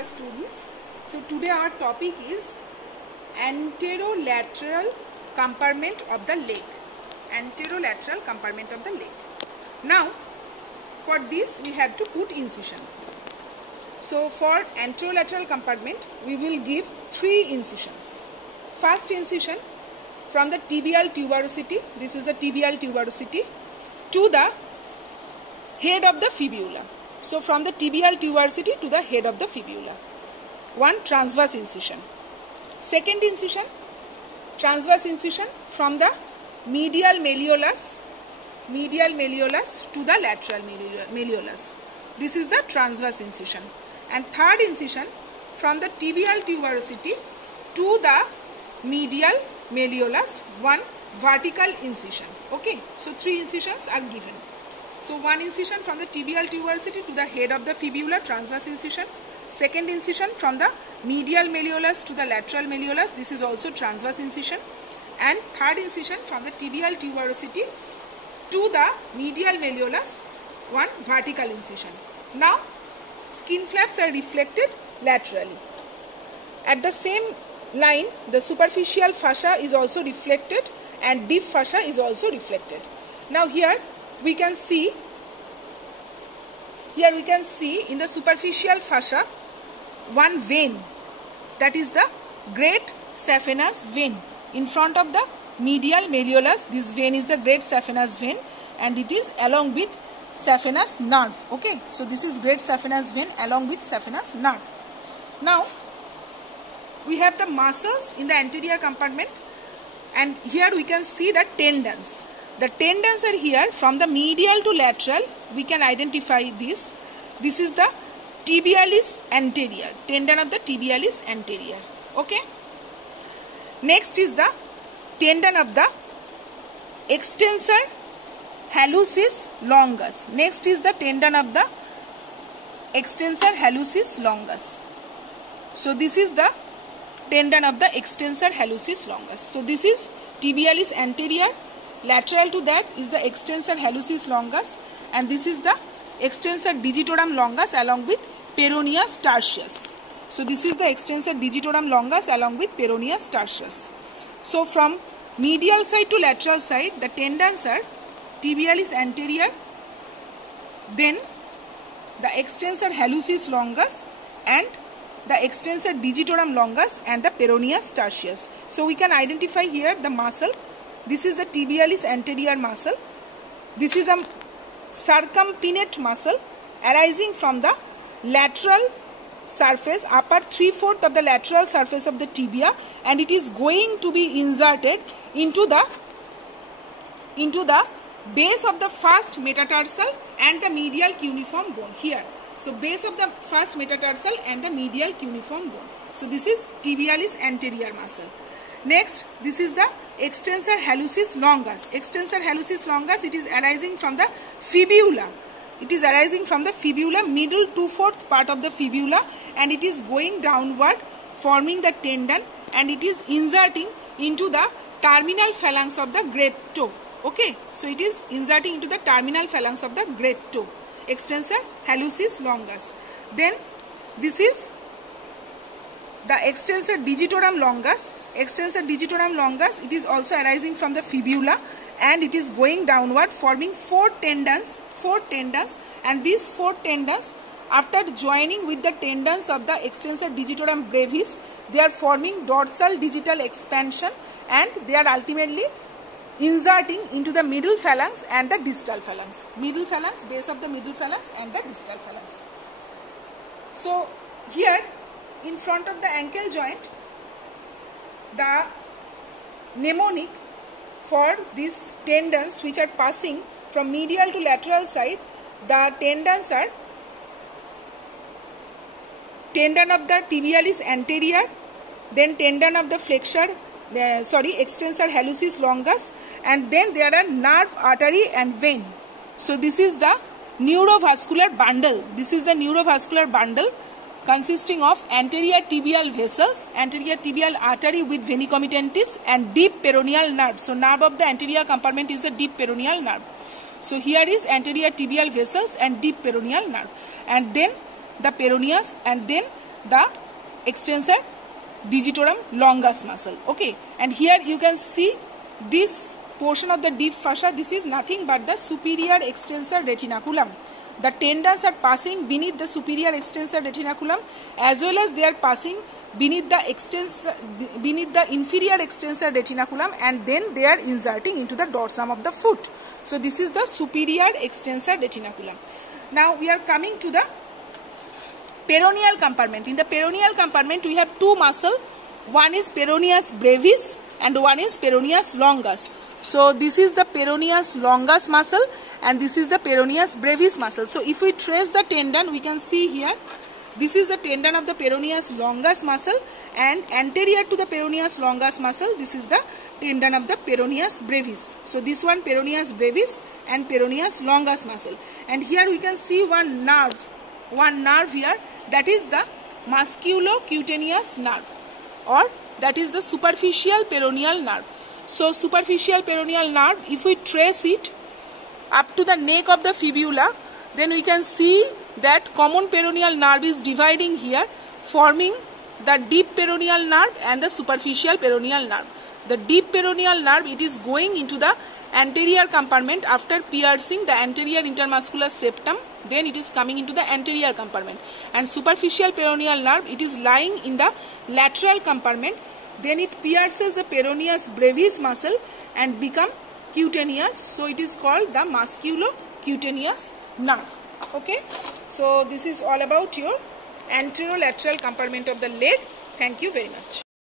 dear students. So today our topic is anterolateral compartment of the leg. Anterolateral compartment of the leg. Now for this we have to put incision. So for anterolateral compartment we will give 3 incisions. First incision from the tibial tuberosity, this is the tibial tuberosity, to the head of the fibula. So from the tibial tuberosity to the head of the fibula. One transverse incision. Second incision, transverse incision from the medial malleolus to the lateral malleolus. This is the transverse incision. And third incision from the tibial tuberosity to the medial malleolus, one vertical incision. Okay, so 3 incisions are given. So one incision from the tibial tuberosity to the head of the fibula, transverse incision. Second incision from the medial malleolus to the lateral malleolus, this is also transverse incision. And third incision from the tibial tuberosity to the medial malleolus, one vertical incision. Now skin flaps are reflected laterally. At the same line, the superficial fascia is also reflected and deep fascia is also reflected. Now here we can see in the superficial fascia one vein, that is the great saphenous vein. In front of the medial malleolus, this vein is the great saphenous vein and it is along with saphenous nerve. Okay, so this is great saphenous vein along with saphenous nerve. Now we have the muscles in the anterior compartment, and here we can see the tendons. The tendons are here from the medial to lateral. We can identify this. This is the tibialis anterior, tendon of the tibialis anterior. Okay. Next is the tendon of the extensor hallucis longus. Next is the tendon of the extensor hallucis longus. So this is the tendon of the extensor hallucis longus. So this is tibialis anterior. Lateral to that is the extensor hallucis longus, and this is the extensor digitorum longus along with peroneus tertius. So this is the extensor digitorum longus along with peroneus tertius. So from medial side to lateral side, the tendons are tibialis anterior, then the extensor hallucis longus and the extensor digitorum longus and the peroneus tertius. So we can identify here the muscle. This is the tibialis anterior muscle. This is a circumpinate muscle arising from the lateral surface, upper 3/4 of the lateral surface of the tibia, and it is going to be inserted into the base of the first metatarsal and the medial cuneiform bone here. So base of the first metatarsal and the medial cuneiform bone. So this is tibialis anterior muscle. Next, this is the extensor hallucis longus. Extensor hallucis longus, it is arising from the fibula. It is arising from the fibula, middle 2/4 part of the fibula, and it is going downward, forming the tendon, and it is inserting into the terminal phalanx of the great toe. Okay, so it is inserting into the terminal phalanx of the great toe. Extensor hallucis longus. Then this is the extensor digitorum longus. Extensor digitorum longus, it is also arising from the fibula and it is going downward, forming 4 tendons, and these 4 tendons, after joining with the tendons of the extensor digitorum brevis, they are forming dorsal digital expansion and they are ultimately inserting into the middle phalanx and the distal phalanx. Middle phalanx, base of the middle phalanx and the distal phalanx. So here in front of the ankle joint, the mnemonic for these tendons which are passing from medial to lateral side, the tendons are tendon of the tibialis anterior, then tendon of the extensor hallucis longus, and then there are nerve, artery and vein. So this is the neurovascular bundle. This is the neurovascular bundle consisting of anterior tibial vessels, anterior tibial artery with vena comitatus and deep peroneal nerve. So nerve of the anterior compartment is the deep peroneal nerve. So here is anterior tibial vessels and deep peroneal nerve, and then the peroneus, and then the extensor digitorum longus muscle. Okay, and here you can see this portion of the deep fascia. This is nothing but the superior extensor retinaculum. The tendons are passing beneath the superior extensor retinaculum, as well as they are passing beneath the inferior extensor retinaculum, and then they are inserting into the dorsum of the foot. So this is the superior extensor retinaculum. Now we are coming to the peroneal compartment. In the peroneal compartment we have two muscles. One is peroneus brevis and one is peroneus longus. So this is the peroneus longus muscle and this is the peroneus brevis muscle. So if we trace the tendon, we can see here, this is the tendon of the peroneus longus muscle, and anterior to the peroneus longus muscle, this is the tendon of the peroneus brevis. So this one peroneus brevis and peroneus longus muscle. And here we can see one nerve here, that is the musculocutaneous nerve, or that is the superficial peroneal nerve. So superficial peroneal nerve, if we trace it up to the neck of the fibula, then we can see that common peroneal nerve is dividing here, forming the deep peroneal nerve and the superficial peroneal nerve. The deep peroneal nerve, it is going into the anterior compartment after piercing the anterior intermuscular septum, then it is coming into the anterior compartment. And superficial peroneal nerve, it is lying in the lateral compartment, then it pierces the peroneus brevis muscle and become cutaneous. So it is called the musculocutaneous nerve. Okay, so this is all about your anterolateral compartment of the leg. Thank you very much.